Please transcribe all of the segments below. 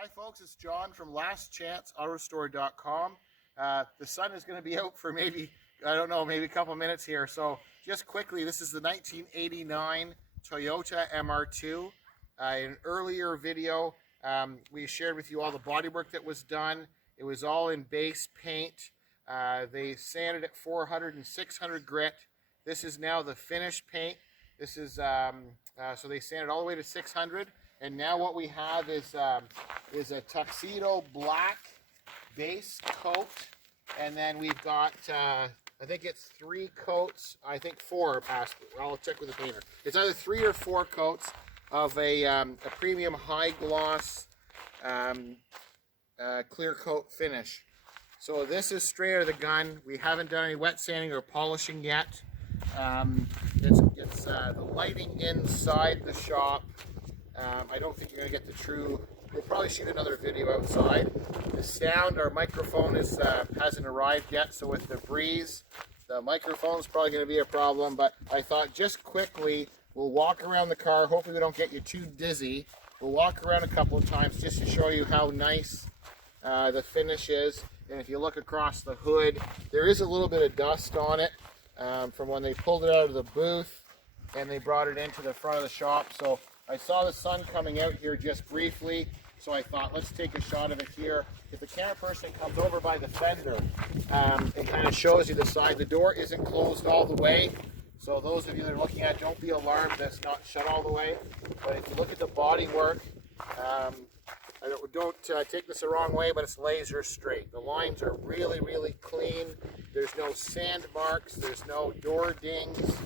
Hi folks, it's John from lastchanceautorestore.com. The sun is going to be out for maybe a couple minutes here. So just quickly, this is the 1989 Toyota MR2. In an earlier video, we shared with you all the bodywork that was done. It was all in base paint. They sanded it 400 and 600 grit. This is now the finished paint. This is so they sanded all the way to 600. And now what we have is a Tuxedo black base coat, and then we've got I think it's 3 coats. I think 4 past. I'll check with the painter. It's either 3 or 4 coats of a premium high gloss clear coat finish. So this is straight out of the gun. We haven't done any wet sanding or polishing yet. It's the lighting inside the shop. I don't think you're going to get the true. We'll probably shoot another video outside. The sound, our microphone hasn't arrived yet, so with the breeze, the microphone's probably going to be a problem. But I thought just quickly, we'll walk around the car. Hopefully we don't get you too dizzy. We'll walk around a couple of times just to show you how nice the finish is. And if you look across the hood, there is a little bit of dust on it from when they pulled it out of the booth and they brought it into the front of the shop. So I saw the sun coming out here just briefly, so I thought, let's take a shot of it here. If the camera person comes over by the fender, it kind of shows you the side. The door isn't closed all the way, so those of you that are looking at it, don't be alarmed that's not shut all the way. But if you look at the body work, don't take this the wrong way, but it's laser straight. The lines are really, really clean. There's no sand marks. There's no door dings.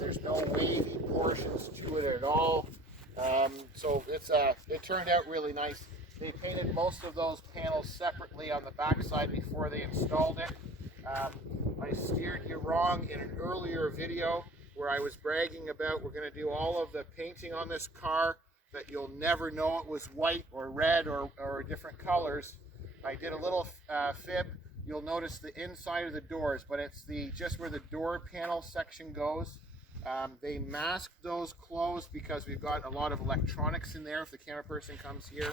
There's no wavy portions to it at all. So it turned out really nice. They painted most of those panels separately on the back side before they installed it. I steered you wrong in an earlier video where I was bragging about we're going to do all of the painting on this car, that you'll never know it was white or red or different colors. I did a little fib. You'll notice the inside of the doors, but it's just where the door panel section goes. They masked those closed because we've got a lot of electronics in there if the camera person comes here.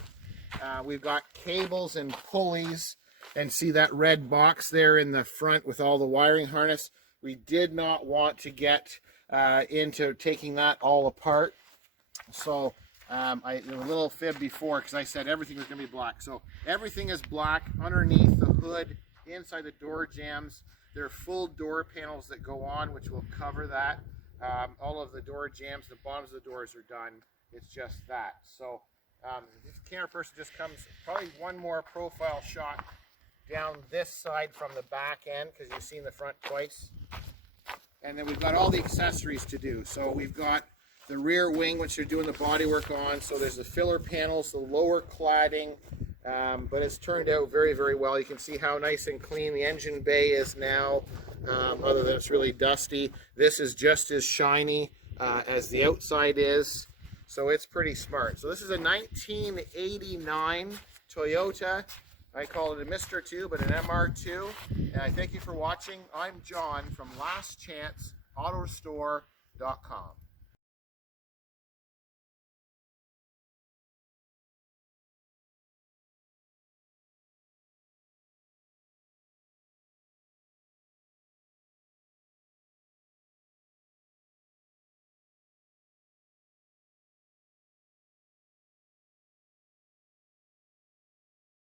We've got cables and pulleys, and see that red box there in the front with all the wiring harness. We did not want to get into taking that all apart. So I did a little fib before because I said everything was going to be black. So everything is black underneath the hood, inside the door jambs. There are full door panels that go on, which will cover that. All of the door jambs, the bottoms of the doors are done. It's just that. So if the camera person just comes, probably one more profile shot down this side from the back end, because you've seen the front twice. And then we've got all the accessories to do. So we've got the rear wing, which they're doing the body work on. So there's the filler panels, the lower cladding, but it's turned out very, very well. You can see how nice and clean the engine bay is now, other than it's really dusty. This is just as shiny as the outside is, so it's pretty smart. So this is a 1989 Toyota. I call it a Mr. 2, but an MR2. And I thank you for watching. I'm John from lastchanceautorestore.com.